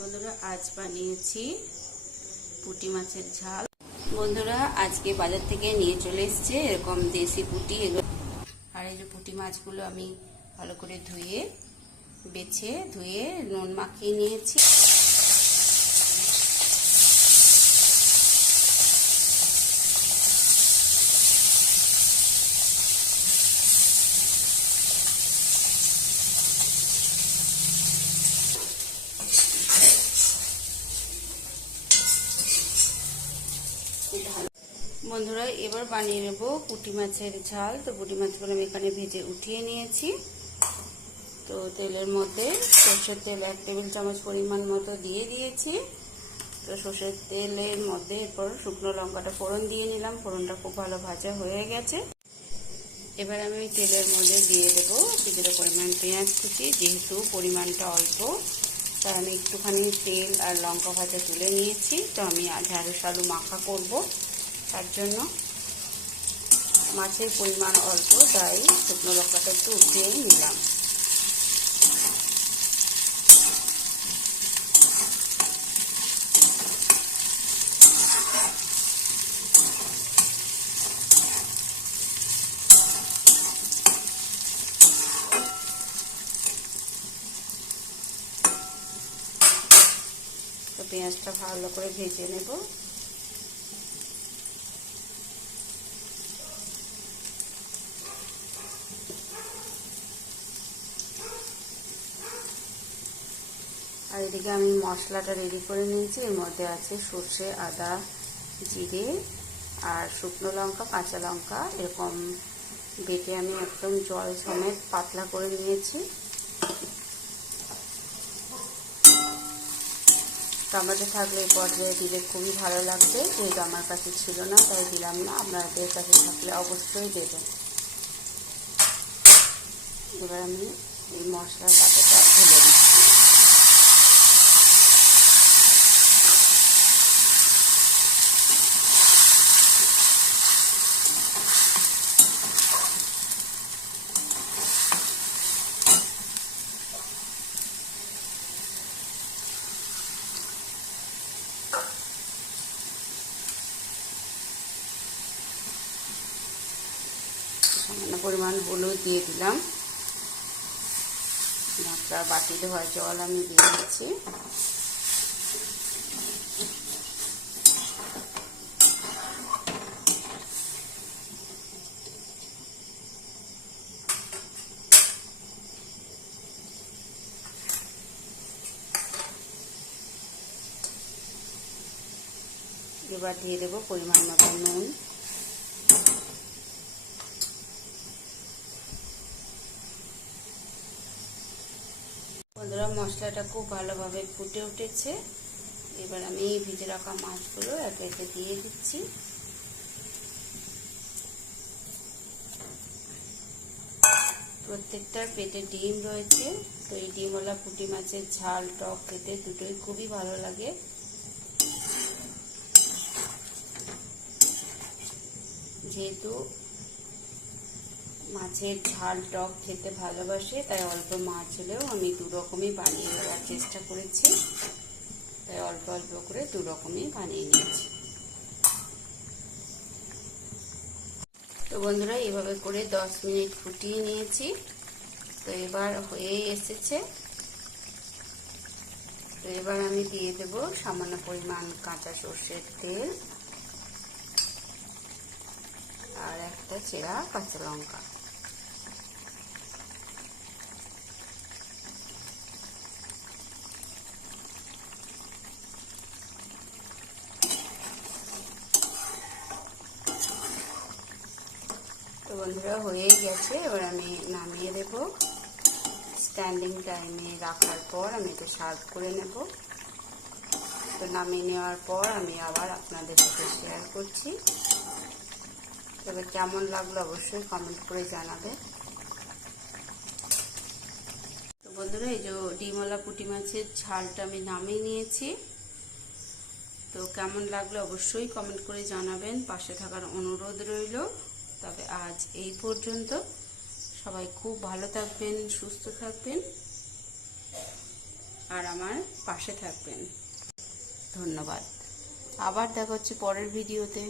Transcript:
বন্ধুরা, আজ বানিয়েছি পুটি মাছের ঝাল। বন্ধুরা, আজকে বাজার থেকে নিয়ে চলে এসছে এরকম দেশি পুটি। এগুলো আর এই যে পুটি মাছগুলো আমি ভালো করে ধুয়ে, বেছে ধুয়ে নুন মাখিয়ে নিয়েছি। বন্ধুরা, এবার বানিয়ে নেব পুঁটি মাছের ঝাল। তো পুঁটি মাছগুলো আমি এখানে ভেজে উঠিয়ে নিয়েছি। তো তেলের মধ্যে সর্ষের তেল এক টেবিল চামচ পরিমাণ মতো দিয়ে দিয়েছি। তো সর্ষের তেলের মধ্যে এরপর শুকনো লঙ্কাটা ফোড়ন দিয়ে নিলাম। ফোড়নটা খুব ভালো ভাজা হয়ে গেছে। এবার আমি তেলের মধ্যে দিয়ে দেবো কিছুটা পরিমাণ পেঁয়াজ কুচি, যেহেতু পরিমাণটা অল্প, তাই আমি একটুখানি তেল আর লঙ্কা ভাজা তুলে নিয়েছি। তো আমি ঢ্যাঁড়স আলু মাখা করব। তার জন্য মাছের পরিমাণ অল্প, তাই শুকনো লঙ্কাটা একটু উঠিয়ে নিলাম। পেঁয়াজটা ভালো করে ভেজে নেব। এদিকে আমি মশলাটা রেডি করে নিয়েছি। এর মধ্যে আছে সর্ষে, আদা, জিরে আর শুকনো লঙ্কা, কাঁচা লঙ্কা। এরকম বেটে আমি একদম জল সমেত পাতলা করে নিয়েছি। টমেটো থাকলে এই পর্যায়ে দিলে খুবই ভালো লাগবে। যেহেতু আমার কাছে ছিল না, তাই দিলাম না। আপনাদের কাছে থাকলে অবশ্যই দেবেন। এবার আমি এই মশলার পাতাটা ঢেলে দিচ্ছি সামান্য পরিমাণ হলুদ দিয়ে দিলাম। মশলার বাটি ধোয়া জল আমি দিয়ে দিচ্ছি। এবার দিয়ে দেবো পরিমাণ মতো নুন। বন্ধুরা মশলাটা খুব ভালোভাবে ফুটে উঠেছে। এবার আমি এই ভিজে রাখা মাছগুলো একে একে দিয়ে দিচ্ছি। প্রত্যেকটার পেটে ডিম রয়েছে, তো এই ডিমওয়ালা পুঁটি মাছের ঝাল, টক খেতে দুটোই খুবই ভালো লাগে। যেহেতু মাছের ঝাল, টক খেতে ভালোবাসে, তাই অল্প মাছ হলেও আমি দু রকমই বানিয়ে দেওয়ার চেষ্টা করেছি। তাই অল্প অল্প করে দু রকমই বানিয়ে নিয়েছি। তো বন্ধুরা, এভাবে করে দশ মিনিট ফুটিয়ে নিয়েছি। তো এবার হয়েই এসেছে। তো এবার আমি দিয়ে দেব সামান্য পরিমাণ কাঁচা সর্ষের তেল আর একটা চেরা কাঁচা লঙ্কা। বন্ধুরা, হয়েই গেছে। এবার আমি নামিয়ে দেব। স্ট্যান্ডিং টাইমে রাখার পর আমি এটা সার্ভ করে নেব। তো নামিয়ে নেওয়ার পর আমি আবার আপনাদের সাথে শেয়ার করছি। তবে কেমন লাগল অবশ্যই কমেন্ট করে জানাবে। তো বন্ধুরা, এই যে ডিমলা পুঁটি মাছের ঝালটা আমি নামিয়ে নিয়েছি। তো কেমন লাগল অবশ্যই কমেন্ট করে জানাবেন। পাশে থাকার অনুরোধ রইল। তবে আজ এই পর্যন্ত। সবাই খুব ভালো থাকবেন, সুস্থ থাকবেন আর আমার পাশে থাকবেন। ধন্যবাদ। আবার দেখা হচ্ছে পরের ভিডিওতে।